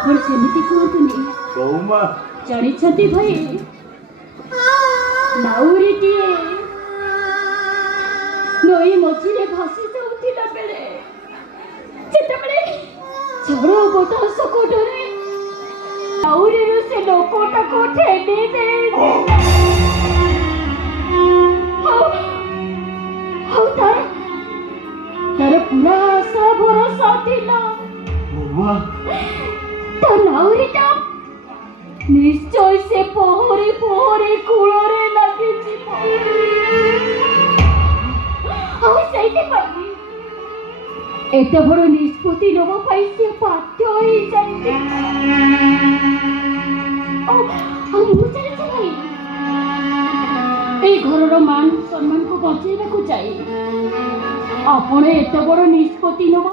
ଆପଣ ସେମିତି କୁହନ୍ତୁନି। ବୋଉମା ଜାଣିଛନ୍ତି ଭାଇ, ନାଉରୀଟିଏ ନଈ ମଝିରେ ଭାସି ଯାଉଥିଲା ବେଳେ ଯେତେବେଳେ ଝଡ଼ ବତାସକୁ ଡରେ ନାଉରୀରୁ ସେ ଲୋକଟାକୁ ଠେଲି ଦେଇଥିଲା। ଆଉ ତାର ପୁରା ଆଶା ଭରସା ଥିଲା ବୋଉମା ତା ନାଉରୀଟା ନିଶ୍ଚୟ ସେ ପହଁରି ପହଁରି କୂଳରେ ଲାଗିଯିବ। ଆଉ ସେଇଥିପାଇଁ ଏତେ ବଡ଼ ନିଷ୍ପତ୍ତି ନେବା ପାଇଁ ସେ ବାଧ୍ୟ ହେଇଛନ୍ତି। ଆଉ ମୁଁ ଜାଣିଛି ଭାଇ, ଏଇ ଘରର ମାନ ସମ୍ମାନକୁ ବଞ୍ଚେଇବାକୁ ଚାହେଁ ଆପଣ ଏତେ ବଡ଼ ନିଷ୍ପତ୍ତି ନେବା